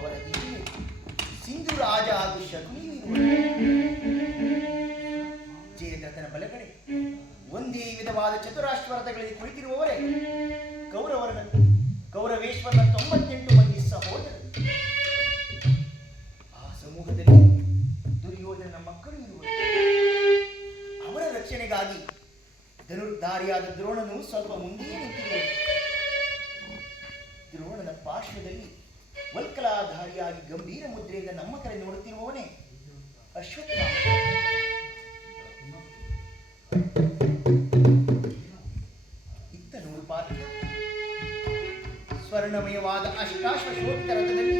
ಅವರ ಹಿಂದೆ ಸಿಂಧು ರಾಜ ಹಾಗೂ ಶಕುನಿಯು ಜಯದ್ರಥನ ಬಲಗಡೆ ಒಂದೇ ವಿಧವಾದ ಚತುರಾಶ್ವರಥಗಳಲ್ಲಿ ಕುಳಿತಿರುವವರೇ ಕೌರವೇಶ್ವರನ 98 ಮಂದಿ ಸಹೋದರರು. ಆ ಸಮೂಹದಲ್ಲಿ ದುರ್ಯೋಧನನ ಮಕ್ಕಳು ಇರುವರು. ಅವರ ರಕ್ಷಣೆಗಾಗಿ ಧನುರ್ಧಾರಿಯಾದ ದ್ರೋಣನು ಸ್ವಲ್ಪ ಮುಂದೆಯೇ ನಿಂತಿರುವರು. ದ್ರೋಣನ ಪಾರ್ಶ್ವದಲ್ಲಿ ವಲ್ಕಲಾಧಾರಿಯಾಗಿ ಗಂಭೀರ ಮುದ್ರೆಯಿಂದ ನಮ್ಮ ಕಡೆ ನೋಡುತ್ತಿರುವವನೇ ಅಶ್ವತ್ಥಾಮ. ಇತ್ತ ನೋಡು ಪಾರ್ಥ, ಸ್ವರ್ಣಮಯವಾದ ಅಷ್ಟಾಶ್ವ ಶೋಭಿತ ರಥದಲ್ಲಿ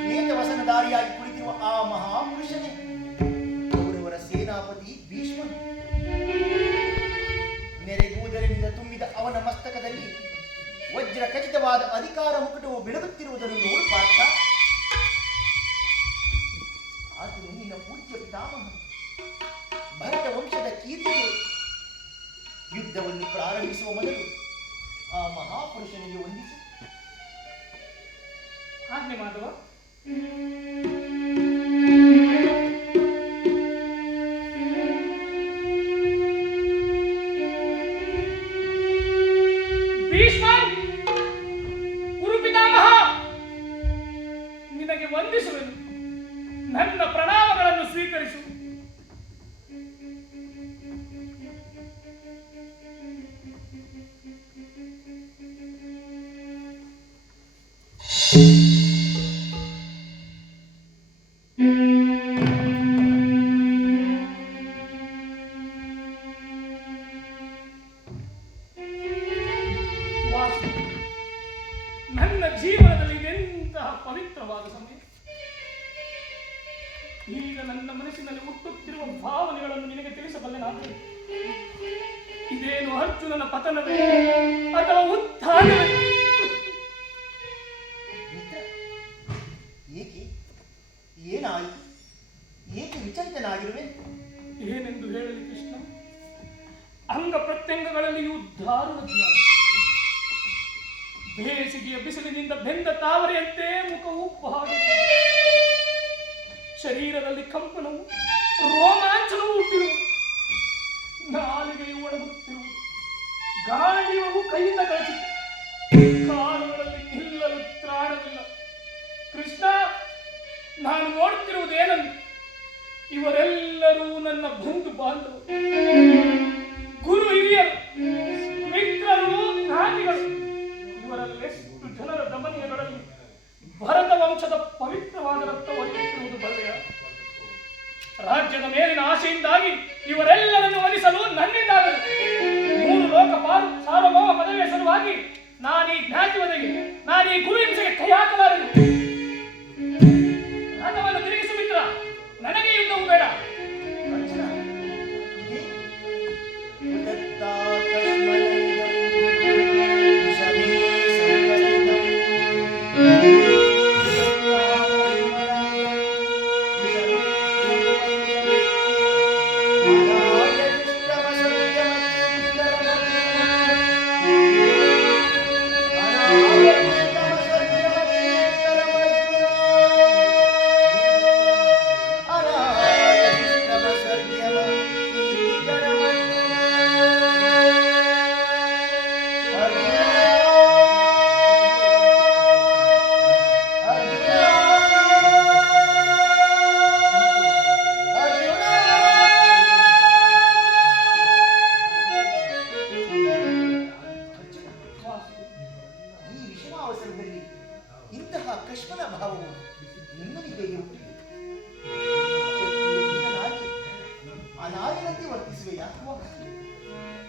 ಶ್ವೇತವಸನಧಾರಿಯಾಗಿ ಕುಳಿತಿರುವ ಆ ಮಹಾಪುರುಷನೇ ಕೌರವರ ಸೇನಾಪತಿ ಭೀಷ್ಮನು. ನೆರೆಗೂದಲಿನಿಂದ ತುಂಬಿದ ಅವನ ಮಸ್ತಕದಲ್ಲಿ ವಜ್ರ ಖಚಿತವಾದ ಅಧಿಕಾರ ಮುಕುಟವು ಬೆಳಗುತ್ತಿರುವುದನ್ನು ನೋಡು ಪಾರ್ಥ. ಆತನು ನಿನ್ನ ಪೂಜ್ಯ ಪಿತಾಮಹ ಭರತ ವಂಶದ ಕೀರ್ತಿಗಳು. ಯುದ್ಧವನ್ನು ಪ್ರಾರಂಭಿಸುವ ಮೊದಲು ಆ ಮಹಾಪುರುಷನಿಗೆ ವಂದಿಸಿ. ಆಜ್ಞೆ ಮಾಡುವ. ಭೀಷ್ಮನ್, ಗುರುಪಿತಾಮಹ, ನಿನಗೆ ವಂದಿಸುವೆನು. ನನ್ನ ಪ್ರಣಾಮಗಳನ್ನು ಸ್ವೀಕರಿಸು. ನನ್ನ ಜೀವನದಲ್ಲಿ ಇದೆಂತಹ ಪವಿತ್ರವಾದ ಸಮಯ. ಈಗ ನನ್ನ ಮನಸ್ಸಿನಲ್ಲಿ ಹುಟ್ಟುತ್ತಿರುವ ಭಾವನೆಗಳನ್ನು ನಿನಗೆ ತಿಳಿಸಬಲ್ಲೆನಾದರೆ ಇದೇನು ಅರ್ಜುನನ ಪತನವೇ ಅಥವಾ ಉತ್ಥಾನವೇ? ಏನಾಯಿತು? ಏಕೆ ವಿಚಲಿತನಾಗಿರುವೆ? ಏನೆಂದು ಹೇಳಲಿ ಕೃಷ್ಣ? ಅಂಗ ಪ್ರತ್ಯಂಗಗಳಲ್ಲಿಯೂ ದಾರುಣ ಜ್ಞಾನ. ಬೇಸಿಗೆಯ ಬಿಸಿಲಿನಿಂದ ಬೆಂದ ತಾವರೆಯಂತೆ ಮುಖವು ಬಾಗಿದೆ. ಶರೀರದಲ್ಲಿ ಕಂಪನವು, ರೋಮಾಂಚನವು ಹುಟ್ಟಿರುವುದು. ನಾಲಿಗೆಯು ಒಣಗುತ್ತಿರುವುದು. ಗಾಳಿಯು ಕೈಯಿಂದ ಕಳಚಿದೆ. ಕಾಲುಗಳಲ್ಲಿ ನಿಲ್ಲಲು ತ್ರಾಣವಿಲ್ಲ. ಕೃಷ್ಣ, ನಾನು ನೋಡುತ್ತಿರುವುದೇನನ್ನು? ಇವರೆಲ್ಲರೂ ನನ್ನ ಬಂಧು ಬಾಂಧವರು, ಗುರು ಹಿರಿಯರು, ಮಿತ್ರರು, ಜ್ಞಾನಿಗಳು. ಇವರಲ್ಲೆಷ್ಟು ಜನರ ದಮನಿಯಗಳಲ್ಲಿ ಭರತ ವಂಶದ ಪವಿತ್ರವಾದ ರಕ್ತ ಹೊರಟಿರುವುದು ಬಲ್ಲೆಯ? ರಾಜ್ಯದ ಮೇಲಿನ ಆಶೆಯಿಂದಾಗಿ ಇವರೆಲ್ಲರನ್ನು ವಧಿಸಲು ನನ್ನಿಂದಾಗಲು 3 ಲೋಕ ಸಾರ್ವಭೌಮ ಪದವಿಯ ಸಲುವಾಗಿ ನಾನೀ ಜ್ಞಾತಿ ವಧೆಗೆ, ನಾನೀ ಗುರು ಹಿಂಸೆಗೆ ಕೈ ಹಾಕಬಾರದು. ರಥವನ್ನು ತಿರುಗಿಸು ಮಿತ್ರ, ನನಗೆ ಯುದ್ಧವು ಬೇಡ.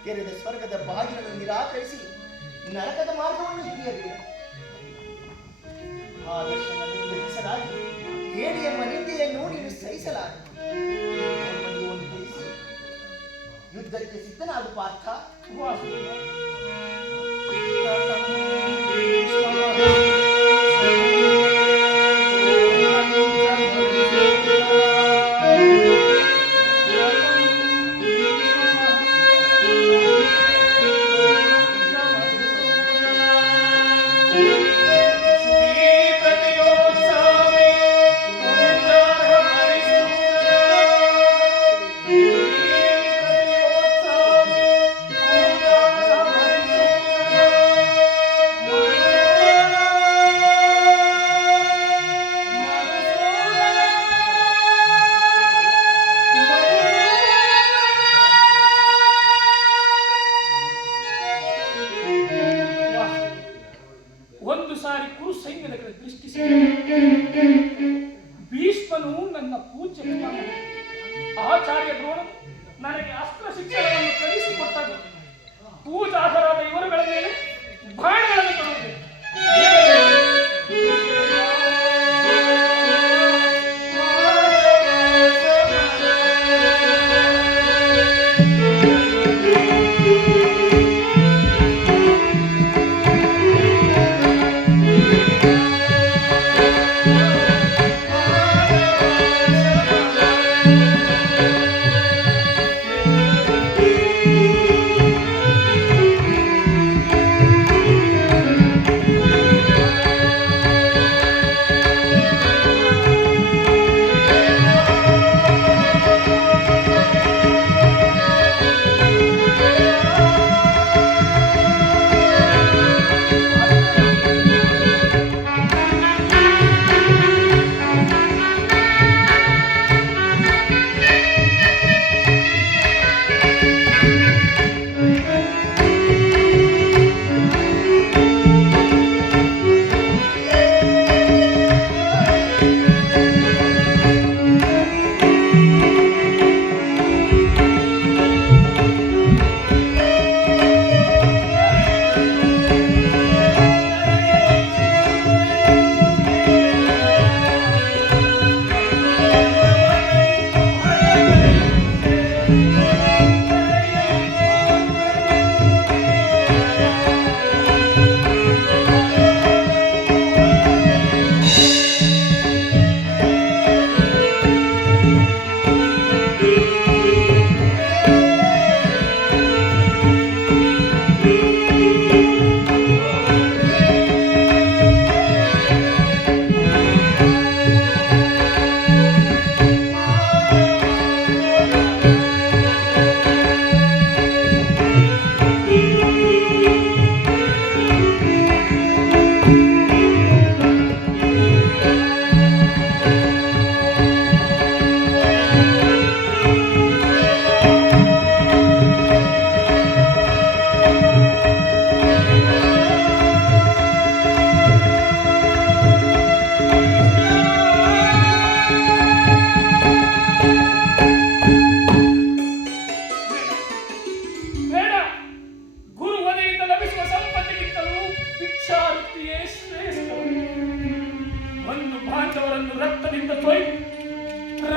ತೆರೆದ ಸ್ವರ್ಗದ ಬಾಗಿಲನ್ನು ನಿರಾಕರಿಸಿ ನರಕದ ಮಾರ್ಗವನ್ನು ಹಿಡಿಯಬೇಡ. ಆ ದರ್ಶನದಿಂದ ಹೆಸರಾಗಿ ಹೇಳಿ ಎಂಬ ನಿಂದೆಯನ್ನು ನೀನು ಸಹಿಸಲಾರೆ. ಯುದ್ಧಕ್ಕೆ ಸಿದ್ಧನಾದ ಪಾರ್ಥ. ಪ್ರತಿಯೋ ಒಂದು ಸಾರಿ ಕುರು ಸೈನ್ಯದ ಕಡೆ ದೃಷ್ಟಿಸಿ ಭೀಷ್ಮನು ನನ್ನ ಪೂಜ್ಯ ಪಿತಾಮಹ. ಆಚಾರ್ಯ ದ್ರೋಣನು ನನಗೆ ಅಸ್ತ್ರ ಶಿಕ್ಷಣವನ್ನು ಕಲಿಸಿಕೊಟ್ಟದ್ದು. ಪೂಜಾರ್ಹರಾದ ಇವರುಗಳ ಮೇಲೆ ಬಾಣಗಳನ್ನು ಕೊಡುವುದು.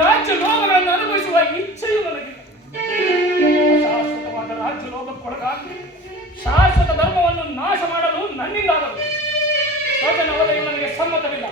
ರಾಜ್ಯ ಲೋಭಗಳನ್ನು ಅನುಭವಿಸುವ ಇಚ್ಛೆಯು ನನಗಿಲ್ಲ. ಶಾಶ್ವತವಾದ ರಾಜ್ಯ ಲೋಭಕ್ಕೊಳಗಾಗಿ ಶಾಶ್ವತ ಧರ್ಮವನ್ನು ನಾಶ ಮಾಡಲು ನನ್ನಿಂದಾಗದು. ಸ್ವಜನ ವಧೆಯು ನನಗೆ ಸಮ್ಮತವಿಲ್ಲ.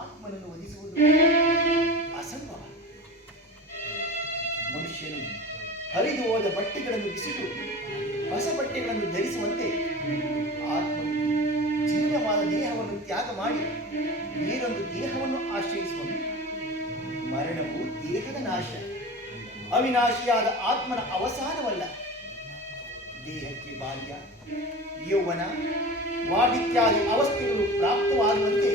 ಆತ್ಮನನ್ನು ವಧಿಸುವುದು ಅಸಂಭವ. ಮನುಷ್ಯನು ಹರಿದು ಹೋದ ಬಟ್ಟೆಗಳನ್ನು ಬಿಸಿದು ಹೊಸ ಬಟ್ಟೆಗಳನ್ನು ಧರಿಸುವಂತೆ ಆತ್ಮನು ಜೀರ್ಣವಾದ ದೇಹವನ್ನು ತ್ಯಾಗ ಮಾಡಿ ಬೇರೊಂದು ದೇಹವನ್ನು ಆಶ್ರಯಿಸುವನು. ಮರಣವು ದೇಹದ ನಾಶ, ಅವಿನಾಶಿಯಾದ ಆತ್ಮನ ಅವಸಾನವಲ್ಲ. ದೇಹಕ್ಕೆ ಬಾಲ್ಯ, ಯೌವನ, ವಾರ್ಧಿಕ್ಯಾದಿ ಅವಸ್ಥೆಗಳು ಪ್ರಾಪ್ತವಾಗುವಂತೆ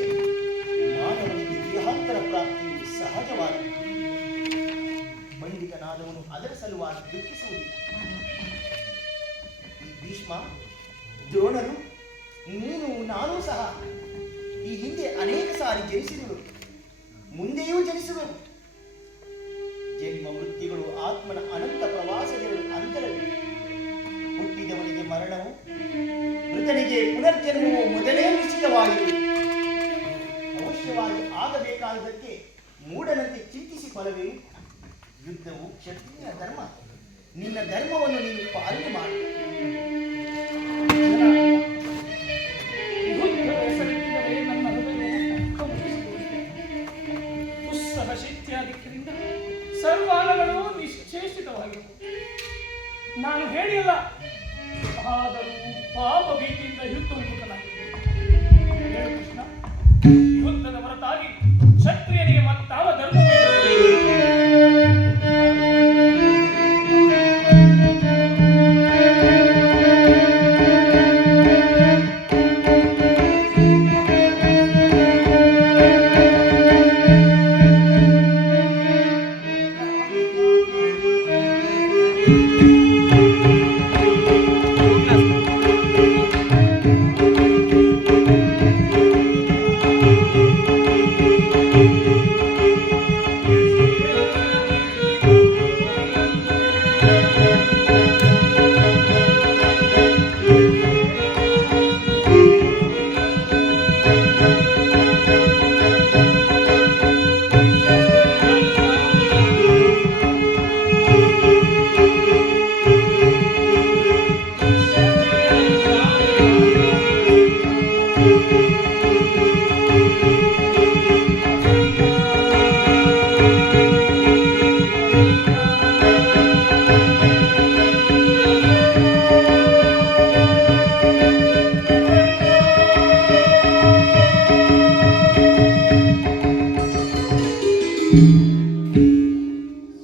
ಮಾನವನಿಗೆ ದೇಹಾಂತರ ಪ್ರಾಪ್ತಿಯು ಸಹಜವಾಗಿದೆ. ಪಂಡಿತನಾದವನು ಅದರ ಸಲುವಾಗಿ ದುಃಖಿಸುವುದಿಲ್ಲ. ಈ ಭೀಷ್ಮ, ದ್ರೋಣರು, ನೀನು, ನಾನೂ ಸಹ ಈ ಹಿಂದೆ ಅನೇಕ ಸಾರಿ ಜನಿಸಿರುವರು, ಮುಂದೆಯೂ ಜನಿಸುವರು. ಜನ್ಮ ವೃತ್ತಿಗಳು ಆತ್ಮನ ಅನಂತ ಪ್ರವಾಸಗಳು ಅಂತರವಿವೆ. ಹುಟ್ಟಿದವನಿಗೆ ಮರಣವು, ಮೃತನಿಗೆ ಪುನರ್ಜನ್ಮವು ಮೊದಲೇ ನಿಶ್ಚಿತವಾಗಿದೆ. ಅವಶ್ಯವಾಗಿ ಆಗಬೇಕಾದುದಕ್ಕೆ ಮೂಢನಂತೆ ಚಿಂತಿಸಿ ಫಲವೇ? ಯುದ್ಧವು ಕ್ಷತ್ರಿಯ ಧರ್ಮ. ನಿನ್ನ ಧರ್ಮವನ್ನು ನೀನು ಪಾಲನೆ ಮಾಡು. ನನ್ನ ಉತ್ಸಾಹ ಶೈತ್ಯಾದಿಕ್ಕಿನಿಂದ ಸರ್ವಾಂಗಗಳು ನಿಶ್ಚೇಷಿತವಾಗಿವೆ. ನಾನು ಹೇಳಿಲ್ಲ, ಆದರೂ ಪಾಪ ಭೀತಿಯಿಂದ ಯುದ್ಧ ಉನ್ಮುಖನಾಗಿದೆ. ಕೃಷ್ಣ, ಯುದ್ಧದ ಹೊರತಾಗಿ ಕ್ಷತ್ರಿಯನಿಗೆ ಮತ್ತಾವ ಧರ್ಮವಿಲ್ಲ.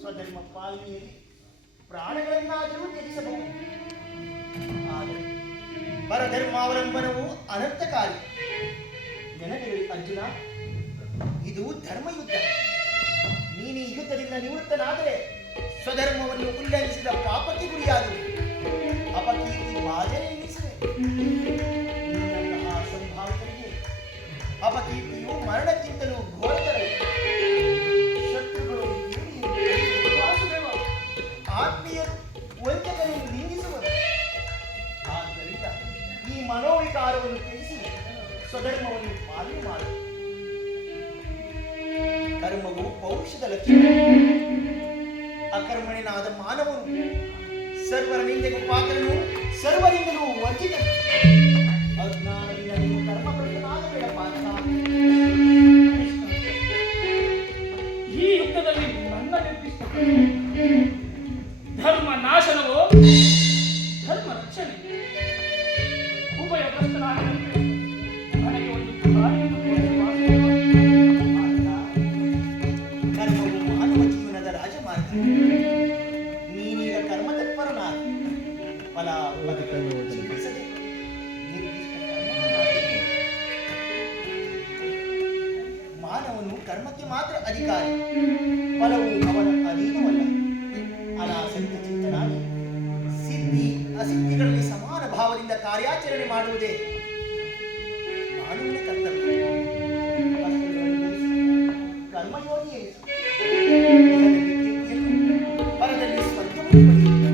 ಸ್ವಧರ್ಮ ಪಾಲನೆಯಲ್ಲಿ ಪ್ರಾಣಗಳನ್ನಾದರೂ ತ್ಯಜಿಸಬಹುದು. ಆದರೆ ಪರಧರ್ಮಾವಲಂಬನವು ಅನರ್ಥಕಾರಿ. ನೆನಪಿರಲಿ ಅರ್ಜುನ, ಇದು ಧರ್ಮಯುದ್ಧ. ನೀನು ಈ ಯುದ್ಧದಿಂದ ನಿವೃತ್ತನಾದರೆ ಸ್ವಧರ್ಮವನ್ನು ಉಲ್ಲಂಘಿಸಿದ ಪಾಪಕ್ಕೆ ಗುರಿಯಾಗುವೆ. ಅಪಕೀರ್ತಿ ಬಾಧೆ ಎನ್ನಿಸುವೆ. ನಿನ್ನಂತಹ ಸಂಭಾವಿತರಿಗೆ ಅಪಕೀರ್ತಿಯು ಮರಣಕ್ಕಿಂತಲೂ ಘೋರತರವು. ಶತ್ರುಗಳು ಆತ್ಮೀಯರು ವಂಚಕರನ್ನು ನಿಂದಿಸುವರು. ಆದ್ದರಿಂದ ಈ ಮನೋವಿಕಾರವನ್ನು ತ್ಯಜಿಸಿ ಸ್ವಧರ್ಮವನ್ನು ಪಾಲನೆ ಮಾಡು. ಕರ್ಮವು ಪೌರುಷದ ಲಕ್ಷಣ. ಅಕರ್ಮಣನಾದ ಮಾನವನು ಸರ್ವರ ನಿಂದೆಗೂ ಪಾತ್ರನು, ಸರ್ವರಿಂದಲೂ ವಂಚಿತನು. ಅಜ್ಞಾನದಿಂದ ನೀನು ಕರ್ಮಭ್ರಷ್ಟನಾಗಬೇಡ ಪಾತ್ರ. ಈ ಯುದ್ಧದಲ್ಲಿ ನನ್ನ ನಿರ್ದಿಷ್ಟ ಧರ್ಮ ನಾಶನವೋ ಧರ್ಮ ರಕ್ಷಣೆ. ಉಭಯ ಭ್ರಷ್ಟನಾಗದಂತೆ ನನಗೆ ಒಂದು ಕಾರ್ಯವನ್ನು ಕರ್ಮವು ಮಾನವ ಜೀವನದ ರಾಜಮಾರ್ಗ. ನೀನೀಗ ಕರ್ಮತತ್ಪರನಾದ ಫಲಾಫಲಗಳನ್ನು ಚಿಂತಿಸದೆ ನಿರ್ದಿಷ್ಟ ಕರ್ಮವನ್ನಾಗಬೇಕು. ಮಾನವನು ಕರ್ಮಕ್ಕೆ ಮಾತ್ರ ಅಧಿಕಾರಿ. ಫಲವು ಅವನ ಅಧೀನವಲ್ಲ. ಅನಾಸಕ್ತ ಚಿತ್ತನಾಗಿ ಸಿದ್ಧಿ ಅಸಿದ್ಧಿಗಳಲ್ಲಿ ಸಮಾನ ಭಾವದಿಂದ ಕಾರ್ಯಾಚರಣೆ ಮಾಡುವುದೇ ಮಾನವನ ಕರ್ತವ್ಯ. ಕರ್ಮಯೋಗಿಯೇ ಪರದಲ್ಲಿ ಸ್ವರ್ಗವನ್ನು ಪಡೆಯುವುದು.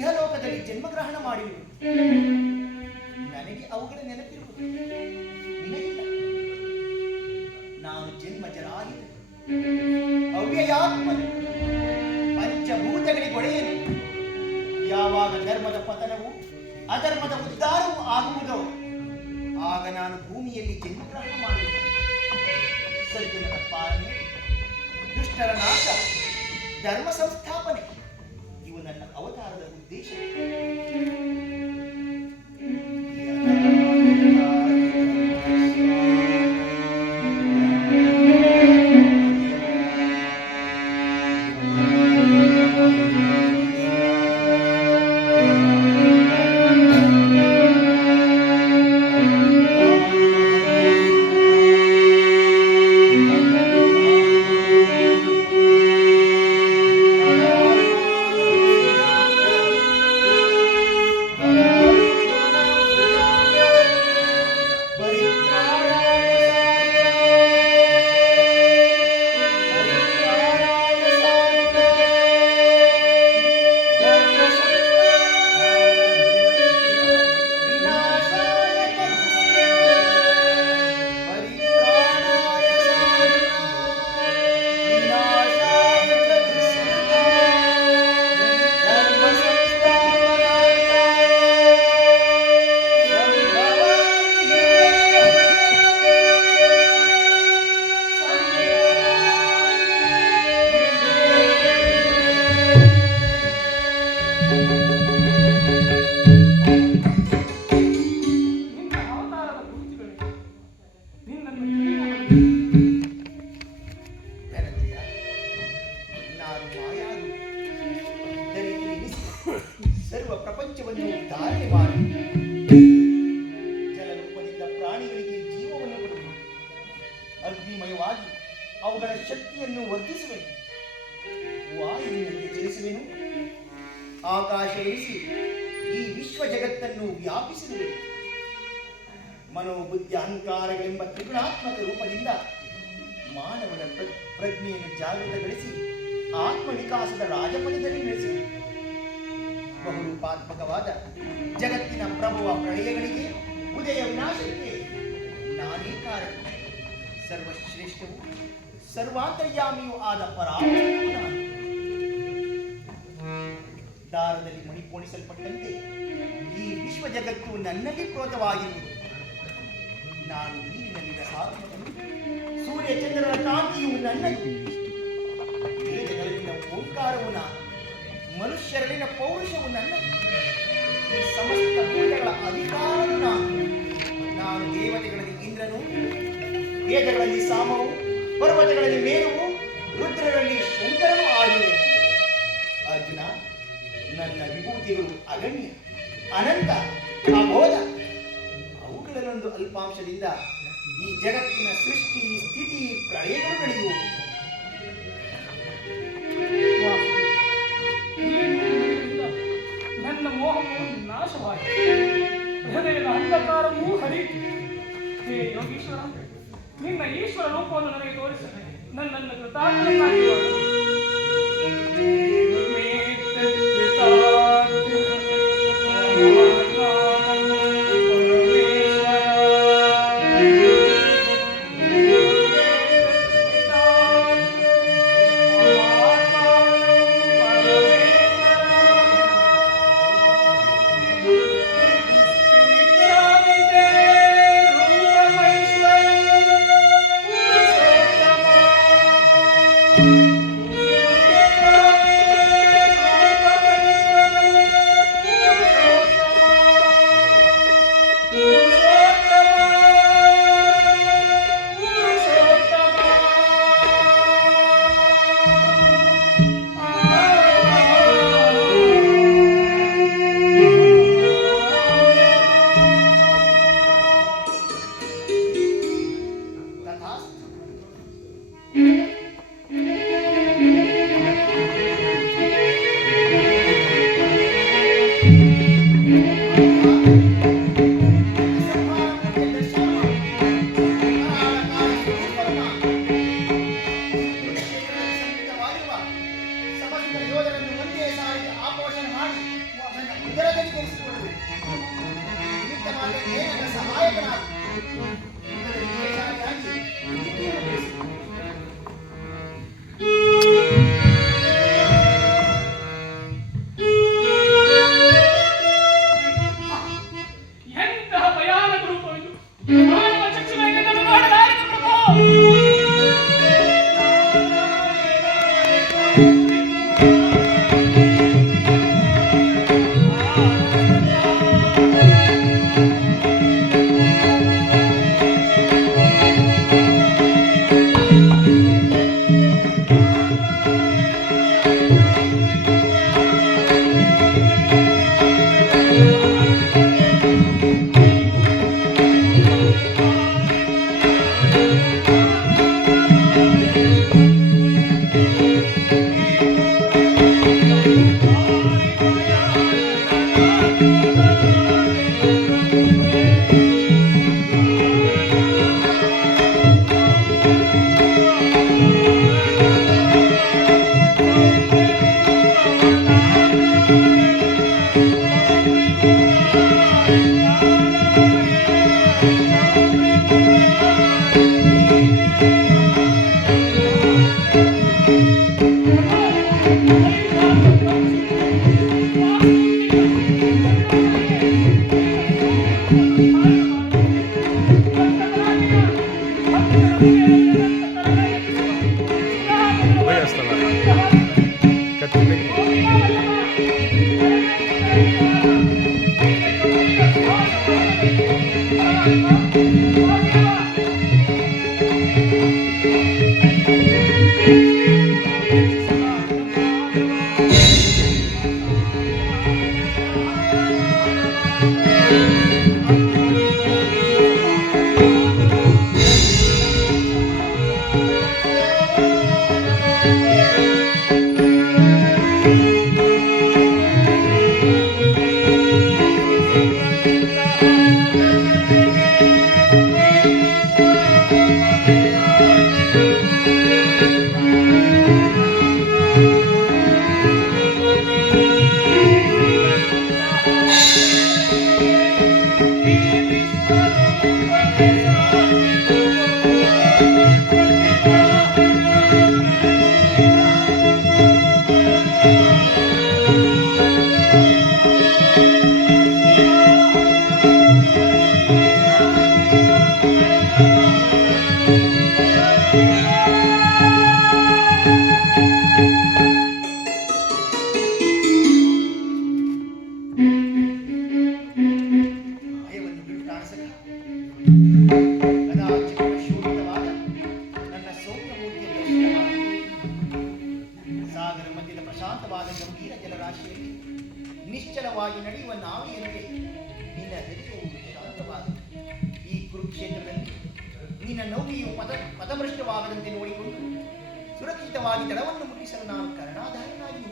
ಇಹಲೋಕದಲ್ಲಿ ಜನ್ಮಗ್ರಹಣ ಮಾಡಿರುವುದು. ನನಗೆ ಅವುಗಳ ನೆನಪಿರುವುದು, ನಿನಗಿಲ್ಲ. ನಾನು ಜನ್ಮಜರಾಹಿತ ಅವ್ಯಯಾತ್ಮ, ಪಂಚಭೂತಗಳಿಗೆ ಒಡೆಯನು. ಯಾವಾಗ ಧರ್ಮದ ಪತನವು ಅಧರ್ಮದ ಉದ್ಧಾರವೂ ಆಗುವುದೋ ಆಗ ನಾನು ಭೂಮಿಯಲ್ಲಿ ಜನ್ಮಗ್ರಹಣ ಮಾಡುವೆ. ಸಜ್ಜನರ ಪಾಲನೆ, ದುಷ್ಟರ ನಾಶ, ಧರ್ಮ ಸಂಸ್ಥಾಪನೆ ಇವು ನನ್ನ ಅವತಾರದ ಉದ್ದೇಶ. ಸರ್ವ ಪ್ರಪಂಚವನ್ನು ಧಾರಣೆ ಮಾಡಿ ಜಲರೂಪದಿಂದ ಪ್ರಾಣಿಗಳಿಗೆ ಜೀವವನ್ನು ಕೊಡುವುದು, ಅಗ್ನಿಮಯವಾಗಿ ಅವುಗಳ ಶಕ್ತಿಯನ್ನು ವರ್ಧಿಸುವೆನು, ವಾಯುವಿನಲ್ಲಿ ಚಲಿಸುವೆನು, ಆಕಾಶ ಇರಿಸಿ ಈ ವಿಶ್ವ ಜಗತ್ತನ್ನು ವ್ಯಾಪಿಸಿರುವೆನು. ಮನೋಬುದ್ಧಿ ಅಹಂಕಾರಗಳೆಂಬ ತ್ರಿಗುಣಾತ್ಮಕ ರೂಪದಿಂದ ಮಾನವನ ಪ್ರಜ್ಞೆಯನ್ನು ಜಾಗೃತಗೊಳಿಸಿ ಆತ್ಮವಿಕಾಸದ ರಾಜಪಥದಲ್ಲಿ ನಡೆಸಿದೆ. ಬಹುರೂಪಾತ್ಮಕವಾದ ಜಗತ್ತಿನ ಪ್ರಭುವ ಪ್ರಳಯಗಳಿಗೆ, ಉದಯ ವಿನಾಶಕ್ಕೆ ನಾನೇ ಕಾರಣ. ಸರ್ವಶ್ರೇಷ್ಠವು ಸರ್ವಾಂತರ್ಯಾಮಿಯೂ ಆದ ಪರಾವರ್ತನವು ನಾನು. ದಾರದಲ್ಲಿ ಮಣಿಪೋಣಿಸಲ್ಪಟ್ಟಂತೆ ಈ ವಿಶ್ವ ಜಗತ್ತು ನನ್ನಲ್ಲಿ ಪ್ರೋತವಾಗಿರುವುದು. ನಾನು ನೀರಿನಲ್ಲಿನ ಸಾತ್ಮಕನು, ಸೂರ್ಯ ಚಂದ್ರರ ಕಾಂತಿಯು ನನ್ನದು. ವೇದಗಳಲ್ಲಿನ ಓಂಕಾರವು ನಾನು, ಮನುಷ್ಯರಲ್ಲಿನ ಪೌರುಷವು ನನ್ನದು. ಈ ಸಮಸ್ತ ಭೂತಗಳ ಅಧಿಕಾರವು ನಾನು ದೇವತೆಗಳಲ್ಲಿ ಇಂದ್ರನು, ವೇದಗಳಲ್ಲಿ ಸಾಮವು, ಪರ್ವತಗಳಲ್ಲಿ ಮೇರುವು, ರುದ್ರರಲ್ಲಿ ಶಂಕರನು ಆಗಿವೆ. ಅರ್ಜುನ, ನನ್ನ ವಿಭೂತಿಗಳು ಅಗಣ್ಯ, ಅನಂತ, ಅಬೋಧ. ಅವುಗಳಲ್ಲೊಂದು ಅಲ್ಪಾಂಶದಿಂದ ಈ ಜಗತ್ತಿನ ಸೃಷ್ಟಿ, ಸ್ಥಿತಿ, ಪ್ರಳಯಗಳು ನಡೆಯುವುದು. ನನ್ನ ಮೋಹವು ನಾಶವಾಯಿತು, ಹೃದಯದ ಅಂಧಕಾರವೂ ಹರಿಯಿತು. ಹೇ ಯೋಗೀಶ್ವರ, ನಿನ್ನ ಈಶ್ವರ ರೂಪವನ್ನು ನನಗೆ ತೋರಿಸಿ ನನ್ನನ್ನು ಕೃತಾರ್ಥನಾಗಿ ಮಾಡು. वही असतं कधी ಭಯವನ್ನು ಬಿಟ್ಟಾಡಿಸಕ ಕದಾಚಿತ್ ಶೋಭಿತವಾದ ನನ್ನ ಸೌಮ್ಯ ಮೂರ್ತಿಯ ದರ್ಶನ ಮಾಡಿ ಸಾಗರ ಮಧ್ಯದ ಪ್ರಶಾಂತವಾದ ಗಂಭೀರ ಜಲರಾಶಿಯಲ್ಲಿ ನಿಶ್ಚಲವಾಗಿ ನಡೆಯುವ ನಾವೆಯಂತೆ ನಿನ್ನ ಹೃದಯವು ಶಾಂತವಾದ ಈ ಕುರುಕ್ಷೇತ್ರದಲ್ಲಿ ನಿನ್ನ ನೌಕೆಯು ಪದಭ್ರಷ್ಟವಾಗದಂತೆ ನೋಡಿಕೊಂಡು ಸುರಕ್ಷಿತವಾಗಿ ದಡವನ್ನು ಮುಟ್ಟಿಸಲು ನಾನು ಕರುಣಾಧಾರನಾಗಿ